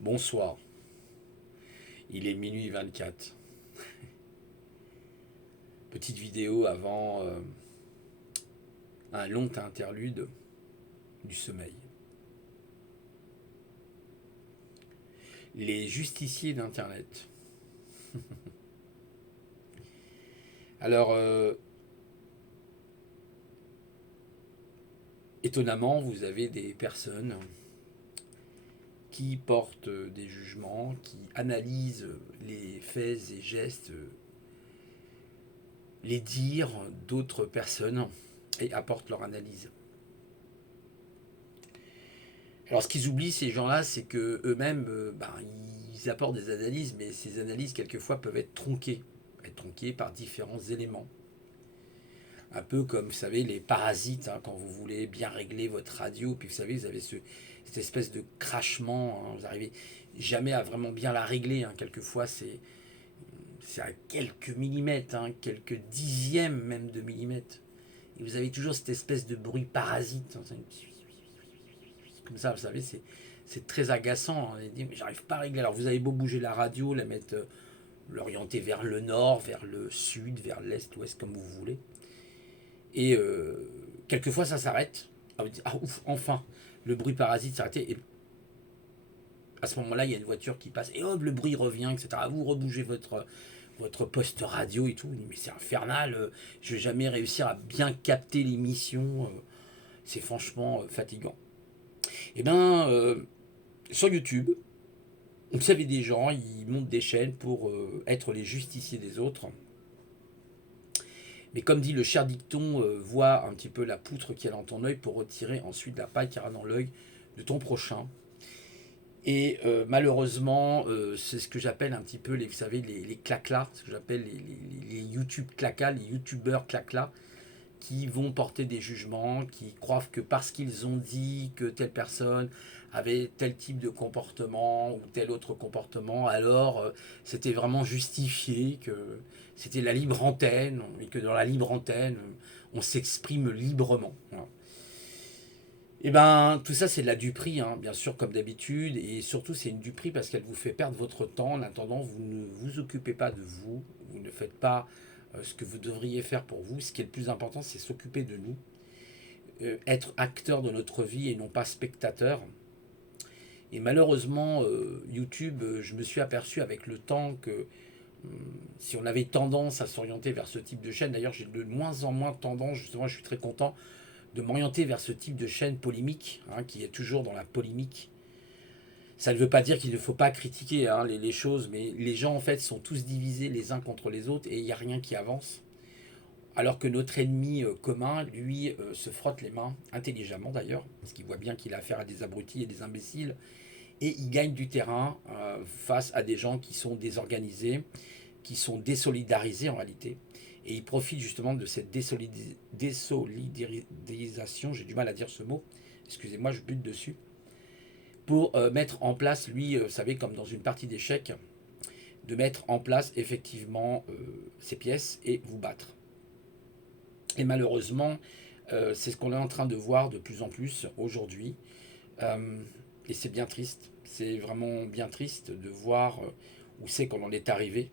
Bonsoir, il est minuit 24. Petite vidéo avant un long interlude du sommeil. Les justiciers d'Internet. Alors, étonnamment, vous avez des personnes qui portent des jugements, qui analysent les faits et gestes, les dires d'autres personnes et apportent leur analyse. Alors ce qu'ils oublient ces gens-là, c'est que eux-mêmes, ils apportent des analyses, mais ces analyses quelquefois peuvent être tronquées par différents éléments. Un peu comme, vous savez, les parasites, hein, quand vous voulez bien régler votre radio, puis vous savez, vous avez cette espèce de crachement, hein, vous arrivez jamais à vraiment bien la régler, hein, quelquefois c'est à quelques millimètres, hein, quelques dixièmes même de millimètres. Et vous avez toujours cette espèce de bruit parasite, hein, comme ça, vous savez, c'est très agaçant. On dit, mais j'arrive pas à régler. Alors vous avez beau bouger la radio, la mettre, l'orienter vers le nord, vers le sud, vers l'est, ouest, comme vous voulez. Et quelquefois ça s'arrête. Ah, vous dites, ah ouf, enfin, le bruit parasite s'est arrêté. Et à ce moment-là, il y a une voiture qui passe et hop, le bruit revient, etc. Vous rebougez votre poste radio et tout. Mais c'est infernal, je vais jamais réussir à bien capter l'émission. C'est franchement fatigant. Et ben, sur YouTube, vous savez, des gens, ils montent des chaînes pour être les justiciers des autres. Mais comme dit le cher dicton, vois un petit peu la poutre qu'il y a dans ton œil pour retirer ensuite la paille qu'il y a dans l'œil de ton prochain. Et malheureusement, c'est ce que j'appelle un petit peu, vous savez, les claclas, ce que j'appelle les YouTube claclas, les YouTubeurs claclas, qui vont porter des jugements, qui croient que parce qu'ils ont dit que telle personne avait tel type de comportement ou tel autre comportement, alors c'était vraiment justifié, que c'était la libre antenne, et que dans la libre antenne, on s'exprime librement. Voilà. Et ben tout ça c'est de la duperie, hein, bien sûr comme d'habitude, et surtout c'est une duperie parce qu'elle vous fait perdre votre temps. En attendant, vous ne vous occupez pas de vous, vous ne faites pas ce que vous devriez faire pour vous. Ce qui est le plus important, c'est s'occuper de nous, être acteur de notre vie et non pas spectateur. Et malheureusement, YouTube, je me suis aperçu avec le temps que si on avait tendance à s'orienter vers ce type de chaîne, d'ailleurs j'ai de moins en moins tendance, justement je suis très content de m'orienter vers ce type de chaîne polémique, hein, qui est toujours dans la polémique. Ça ne veut pas dire qu'il ne faut pas critiquer, hein, les choses, mais les gens en fait sont tous divisés les uns contre les autres et il n'y a rien qui avance. Alors que notre ennemi commun, lui, se frotte les mains, intelligemment d'ailleurs, parce qu'il voit bien qu'il a affaire à des abrutis et des imbéciles, et il gagne du terrain face à des gens qui sont désorganisés, qui sont désolidarisés en réalité. Et il profite justement de cette désolidarisation, j'ai du mal à dire ce mot, excusez-moi, je bute dessus, pour mettre en place, lui, vous savez, comme dans une partie d'échecs, de mettre en place effectivement ces pièces et vous battre. Et malheureusement, c'est ce qu'on est en train de voir de plus en plus aujourd'hui. Euh, et c'est bien triste. C'est vraiment bien triste de voir où c'est qu'on en est arrivé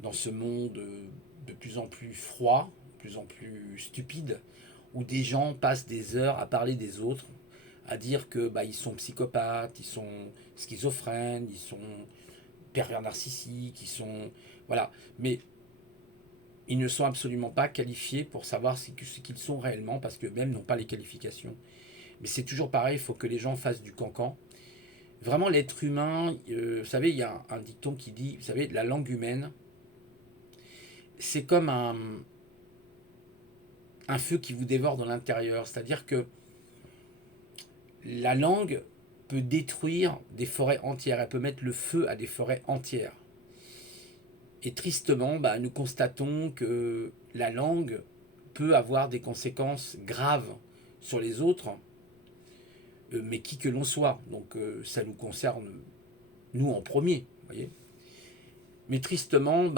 dans ce monde de plus en plus froid, de plus en plus stupide, où des gens passent des heures à parler des autres, à dire que ils sont psychopathes, ils sont schizophrènes, ils sont pervers narcissiques, ils sont voilà. Mais ils ne sont absolument pas qualifiés pour savoir ce qu'ils sont réellement, parce qu'eux-mêmes n'ont pas les qualifications. Mais c'est toujours pareil, il faut que les gens fassent du cancan. Vraiment, l'être humain, vous savez, il y a un dicton qui dit, vous savez, la langue humaine, c'est comme un feu qui vous dévore dans l'intérieur. C'est-à-dire que la langue peut détruire des forêts entières, elle peut mettre le feu à des forêts entières. Et tristement, nous constatons que la langue peut avoir des conséquences graves sur les autres, mais qui que l'on soit. Donc ça nous concerne, nous en premier, vous voyez. Mais tristement,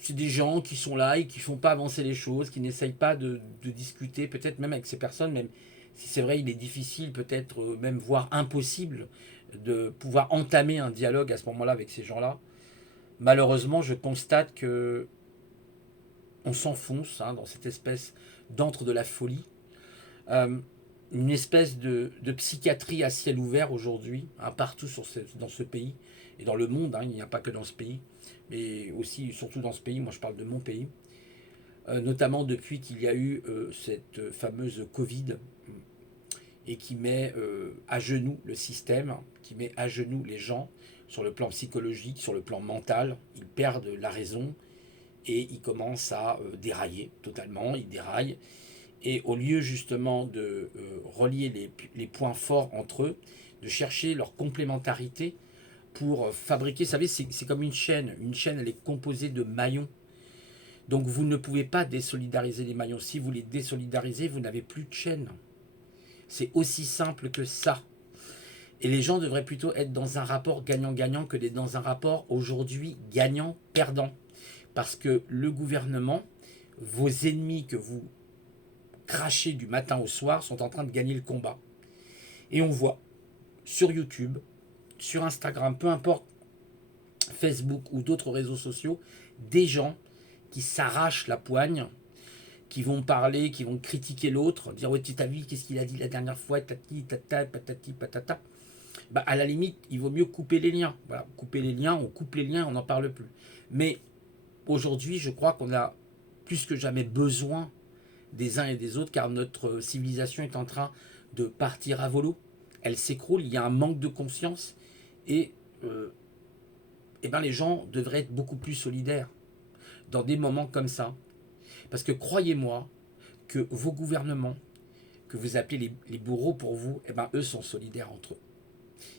c'est des gens qui sont là et qui ne font pas avancer les choses, qui n'essayent pas de discuter, peut-être même avec ces personnes, même si c'est vrai, il est difficile, peut-être même voire impossible, de pouvoir entamer un dialogue à ce moment-là avec ces gens-là. Malheureusement, je constate que on s'enfonce hein, dans cette espèce d'antre de la folie. Euh, une espèce de psychiatrie à ciel ouvert aujourd'hui, hein, partout dans ce pays et dans le monde, hein, il n'y a pas que dans ce pays, mais aussi surtout dans ce pays, moi je parle de mon pays, notamment depuis qu'il y a eu cette fameuse Covid et qui met à genoux le système, qui met à genoux les gens sur le plan psychologique, sur le plan mental, ils perdent la raison et ils commencent à dérailler totalement, ils déraillent. Et au lieu justement de relier les points forts entre eux, de chercher leur complémentarité pour fabriquer, vous savez, c'est comme une chaîne elle est composée de maillons. Donc vous ne pouvez pas désolidariser les maillons. Si vous les désolidarisez, vous n'avez plus de chaîne. C'est aussi simple que ça. Et les gens devraient plutôt être dans un rapport gagnant-gagnant que d'être dans un rapport aujourd'hui gagnant-perdant. Parce que le gouvernement, vos ennemis que vous crachés du matin au soir sont en train de gagner le combat. Et on voit sur YouTube, sur Instagram, peu importe, Facebook ou d'autres réseaux sociaux, des gens qui s'arrachent la poigne, qui vont parler, qui vont critiquer l'autre, dire ouais tu t'as vu qu'est-ce qu'il a dit la dernière fois, tati tata patati patata. Bah, à la limite, il vaut mieux couper les liens. Voilà, couper les liens, on coupe les liens, on n'en parle plus. Mais aujourd'hui, je crois qu'on a plus que jamais besoin des uns et des autres, car notre civilisation est en train de partir à volo. Elle s'écroule, il y a un manque de conscience, et ben les gens devraient être beaucoup plus solidaires dans des moments comme ça. Parce que croyez-moi que vos gouvernements, que vous appelez les bourreaux pour vous, et ben eux sont solidaires entre eux.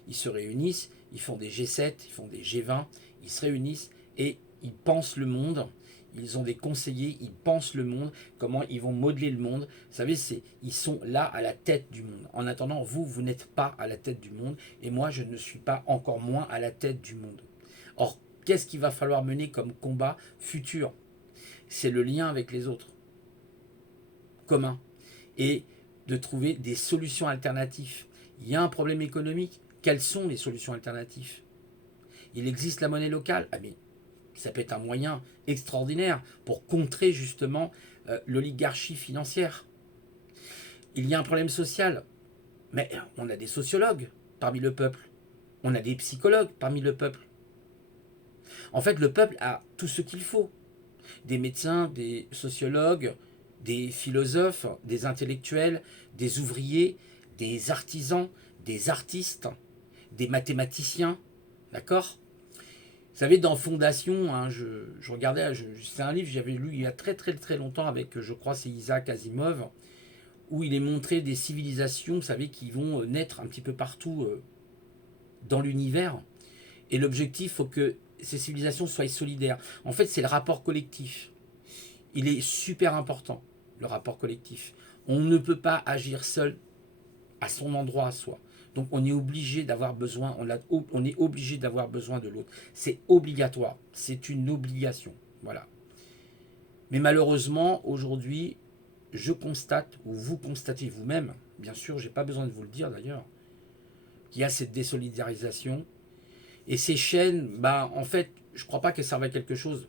Ils se réunissent, ils font des G7, ils font des G20, ils se réunissent et ils pensent le monde. Ils ont des conseillers, ils pensent le monde, comment ils vont modeler le monde. Vous savez, ils sont là à la tête du monde. En attendant, vous n'êtes pas à la tête du monde. Et moi, je ne suis pas encore moins à la tête du monde. Or, qu'est-ce qu'il va falloir mener comme combat futur? C'est le lien avec les autres, commun. Et de trouver des solutions alternatives. Il y a un problème économique. Quelles sont les solutions alternatives? Il existe la monnaie locale. Ah mais ça peut être un moyen extraordinaire pour contrer justement l'oligarchie financière. Il y a un problème social, mais on a des sociologues parmi le peuple, on a des psychologues parmi le peuple. En fait, le peuple a tout ce qu'il faut. Des médecins, des sociologues, des philosophes, des intellectuels, des ouvriers, des artisans, des artistes, des mathématiciens, d'accord? Vous savez, dans Fondation, hein, je regardais, c'est un livre que j'avais lu il y a très très très longtemps avec, je crois, c'est Isaac Asimov, où il est montré des civilisations, vous savez, qui vont naître un petit peu partout dans l'univers. Et l'objectif, il faut que ces civilisations soient solidaires. En fait, c'est le rapport collectif. Il est super important, le rapport collectif. On ne peut pas agir seul à son endroit à soi. Donc on est obligé d'avoir besoin, on est obligé d'avoir besoin de l'autre. C'est obligatoire, c'est une obligation. Voilà. Mais malheureusement, aujourd'hui, je constate, ou vous constatez vous-même, bien sûr, j'ai pas besoin de vous le dire d'ailleurs, qu'il y a cette désolidarisation. Et ces chaînes, bah, en fait, je ne crois pas qu'elles servent à quelque chose.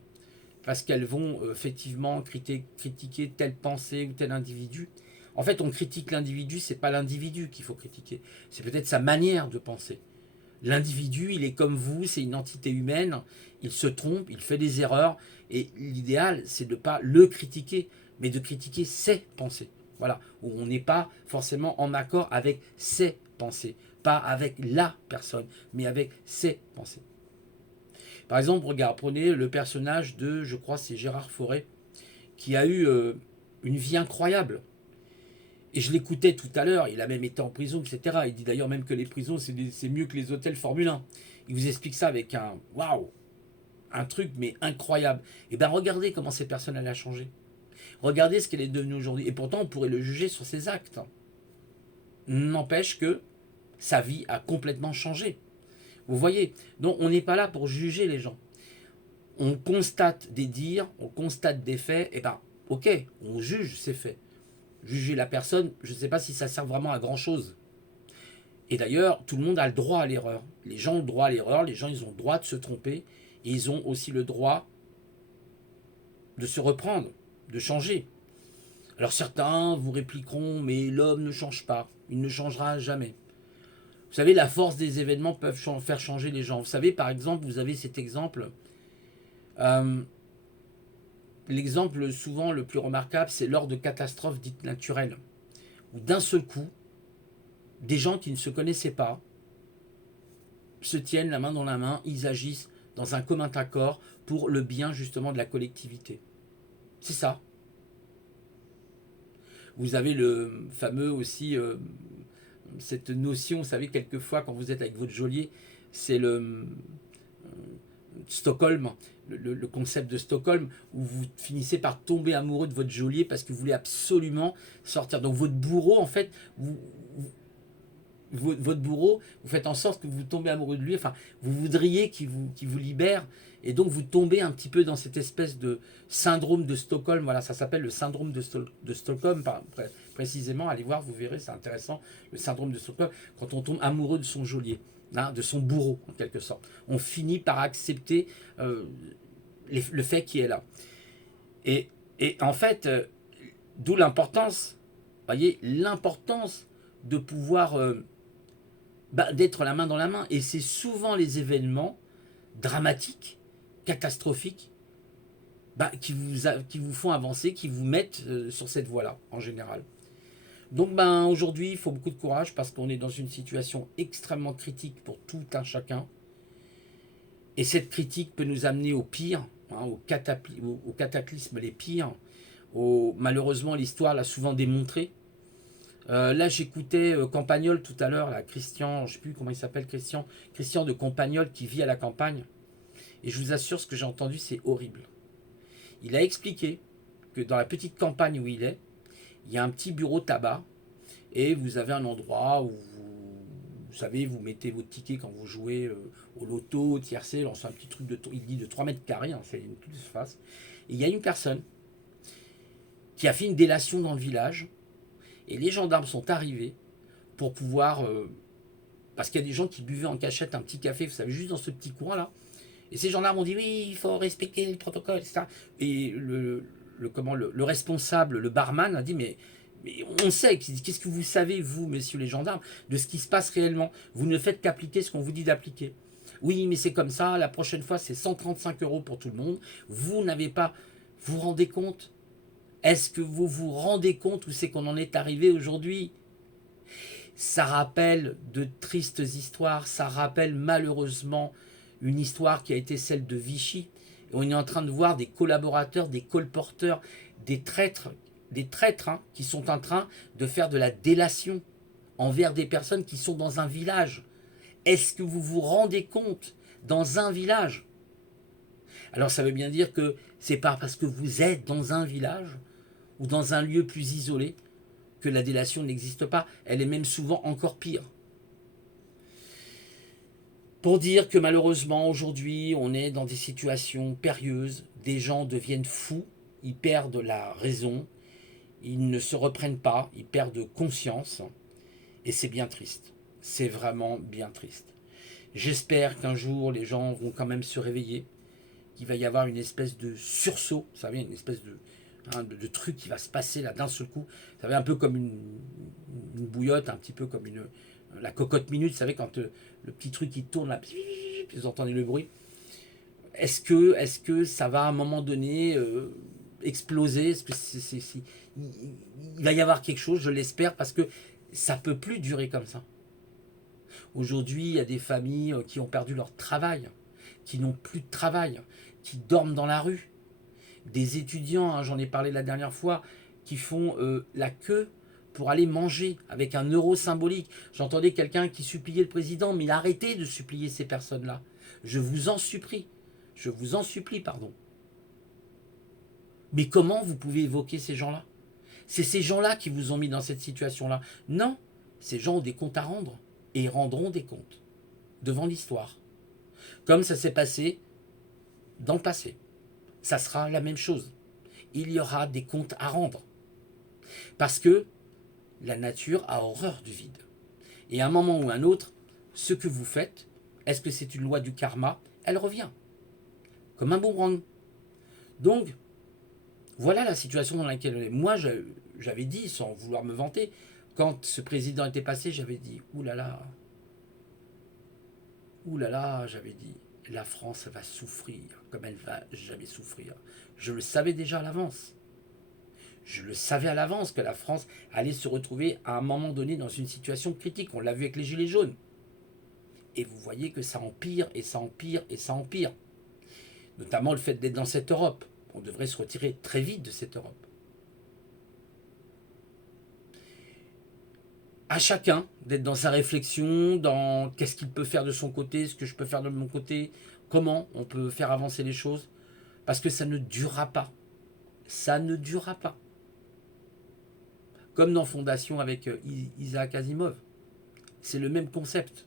Parce qu'elles vont effectivement critiquer telle pensée ou tel individu. En fait, on critique l'individu, c'est pas l'individu qu'il faut critiquer. C'est peut-être sa manière de penser. L'individu, il est comme vous, c'est une entité humaine, il se trompe, il fait des erreurs, et l'idéal, c'est de ne pas le critiquer, mais de critiquer ses pensées. Voilà, où on n'est pas forcément en accord avec ses pensées, pas avec la personne, mais avec ses pensées. Par exemple, regarde, prenez le personnage de, je crois, c'est Gérard Fauré, qui a eu une vie incroyable. Et je l'écoutais tout à l'heure, il a même été en prison, etc. Il dit d'ailleurs même que les prisons, c'est mieux que les hôtels Formule 1. Il vous explique ça avec un waouh, un truc mais incroyable. Et bien regardez comment cette personne elle a changé. Regardez ce qu'elle est devenue aujourd'hui. Et pourtant, on pourrait le juger sur ses actes. N'empêche que sa vie a complètement changé. Vous voyez, donc on n'est pas là pour juger les gens. On constate des dires, on constate des faits, et ben ok, on juge ces faits. Juger la personne, je ne sais pas si ça sert vraiment à grand chose. Et d'ailleurs, tout le monde a le droit à l'erreur. Les gens ont le droit à l'erreur, les gens ils ont le droit de se tromper, et ils ont aussi le droit de se reprendre, de changer. Alors certains vous répliqueront, mais l'homme ne change pas, il ne changera jamais. Vous savez, la force des événements peuvent faire changer les gens. Vous savez, par exemple, vous avez cet exemple. euh, L'exemple souvent le plus remarquable, c'est lors de catastrophes dites naturelles, où d'un seul coup, des gens qui ne se connaissaient pas se tiennent la main dans la main, ils agissent dans un commun accord pour le bien justement de la collectivité. C'est ça. Vous avez le fameux aussi, cette notion, vous savez, quelquefois quand vous êtes avec votre geôlier, c'est le Stockholm, le concept de Stockholm, où vous finissez par tomber amoureux de votre geôlier parce que vous voulez absolument sortir. Donc votre bourreau, en fait, votre bourreau, vous faites en sorte que vous tombez amoureux de lui, enfin, vous voudriez qu'il vous libère, et donc vous tombez un petit peu dans cette espèce de syndrome de Stockholm, voilà, ça s'appelle le syndrome de Stockholm, précisément, allez voir, vous verrez, c'est intéressant, le syndrome de Stockholm, quand on tombe amoureux de son geôlier, hein, de son bourreau, en quelque sorte. On finit par accepter le fait qu'il est là. Et, et en fait, d'où l'importance, voyez, l'importance de pouvoir d'être la main dans la main. Et c'est souvent les événements dramatiques, catastrophiques, qui vous font avancer, qui vous mettent sur cette voie-là, en général. Donc aujourd'hui, il faut beaucoup de courage parce qu'on est dans une situation extrêmement critique pour tout un chacun. Et cette critique peut nous amener au pire, hein, au cataclysme les pires. Malheureusement, l'histoire l'a souvent démontré. Là, j'écoutais Campagnol tout à l'heure, là, Christian, je ne sais plus comment il s'appelle, Christian de Campagnol qui vit à la campagne. Et je vous assure, ce que j'ai entendu, c'est horrible. Il a expliqué que dans la petite campagne où il est, il y a un petit bureau tabac et vous avez un endroit où vous savez, vous mettez votre ticket quand vous jouez au loto, au tiercé, c'est un petit truc il dit de 3 mètres carrés, hein, c'est une toute surface. Et il y a une personne qui a fait une délation dans le village et les gendarmes sont arrivés pour pouvoir parce qu'il y a des gens qui buvaient en cachette un petit café, vous savez, juste dans ce petit coin-là. Et ces gendarmes ont dit oui, il faut respecter les protocoles, etc. Et le responsable, le barman, a dit mais on sait, qu'est-ce que vous savez, vous, messieurs les gendarmes, de ce qui se passe réellement. Vous ne faites qu'appliquer ce qu'on vous dit d'appliquer. Oui, mais c'est comme ça, la prochaine fois, c'est 135 € pour tout le monde. Vous n'avez pas... Vous rendez compte? Est-ce que vous vous rendez compte où c'est qu'on en est arrivé aujourd'hui? Ça rappelle de tristes histoires, ça rappelle malheureusement une histoire qui a été celle de Vichy. Et on est en train de voir des collaborateurs, des colporteurs, des traîtres hein, qui sont en train de faire de la délation envers des personnes qui sont dans un village. Est-ce que vous vous rendez compte? Dans un village? Alors ça veut bien dire que c'est pas parce que vous êtes dans un village ou dans un lieu plus isolé que la délation n'existe pas. Elle est même souvent encore pire. Pour dire que malheureusement aujourd'hui on est dans des situations périlleuses, des gens deviennent fous, ils perdent la raison, ils ne se reprennent pas, ils perdent conscience, et c'est bien triste. C'est vraiment bien triste. J'espère qu'un jour les gens vont quand même se réveiller, qu'il va y avoir une espèce de sursaut, vous savez, une espèce de truc qui va se passer là d'un seul coup. Vous savez, un peu comme une bouillotte, un petit peu comme la cocotte minute, vous savez, quand le petit truc qui tourne là, vous entendez le bruit. Est-ce que ça va à un moment donné exploser? Est-ce que il va y avoir quelque chose? Je l'espère parce que ça peut plus durer comme ça. Aujourd'hui, il y a des familles qui ont perdu leur travail, qui n'ont plus de travail, qui dorment dans la rue. Des étudiants, hein, j'en ai parlé la dernière fois, qui font la queue pour aller manger avec un euro symbolique. J'entendais quelqu'un qui suppliait le président, mais il a arrêté de supplier ces personnes-là. Je vous en supplie. Je vous en supplie, pardon. Mais comment vous pouvez évoquer ces gens-là? C'est ces gens-là qui vous ont mis dans cette situation-là. Non, ces gens ont des comptes à rendre et ils rendront des comptes devant l'histoire. Comme ça s'est passé dans le passé. Ça sera la même chose. Il y aura des comptes à rendre. Parce que la nature a horreur du vide. Et à un moment ou un autre, ce que vous faites, est-ce que c'est une loi du karma? Elle revient, comme un boomerang. Donc, voilà la situation dans laquelle on est. Moi, j'avais dit, sans vouloir me vanter, quand ce président était passé, j'avais dit, oulala, j'avais dit, la France va souffrir comme elle va jamais souffrir. Je le savais déjà à l'avance. Je le savais à l'avance que la France allait se retrouver à un moment donné dans une situation critique. On l'a vu avec les Gilets jaunes. Et vous voyez que ça empire et ça empire et ça empire. Notamment le fait d'être dans cette Europe. On devrait se retirer très vite de cette Europe. À chacun d'être dans sa réflexion, dans qu'est-ce qu'il peut faire de son côté, ce que je peux faire de mon côté, comment on peut faire avancer les choses. Parce que ça ne durera pas. Ça ne durera pas. Comme dans Fondation avec Isaac Asimov. C'est le même concept.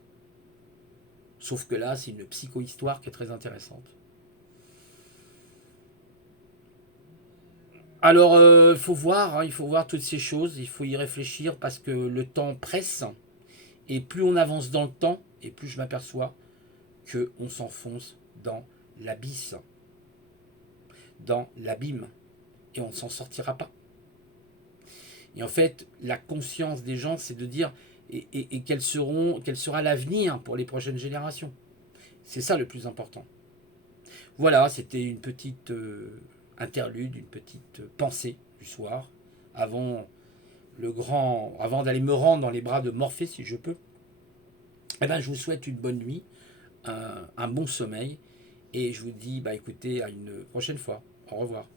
Sauf que là, c'est une psychohistoire qui est très intéressante. Alors, il faut voir toutes ces choses, il faut y réfléchir parce que le temps presse. Et plus on avance dans le temps, et plus je m'aperçois qu'on s'enfonce dans l'abysse, dans l'abîme. Et on ne s'en sortira pas. Et en fait, la conscience des gens, c'est de dire et quel sera l'avenir pour les prochaines générations. C'est ça le plus important. Voilà, c'était une petite interlude, une petite pensée du soir, avant avant d'aller me rendre dans les bras de Morphée, si je peux. Eh ben, je vous souhaite une bonne nuit, un bon sommeil, et je vous dis, écoutez, à une prochaine fois. Au revoir.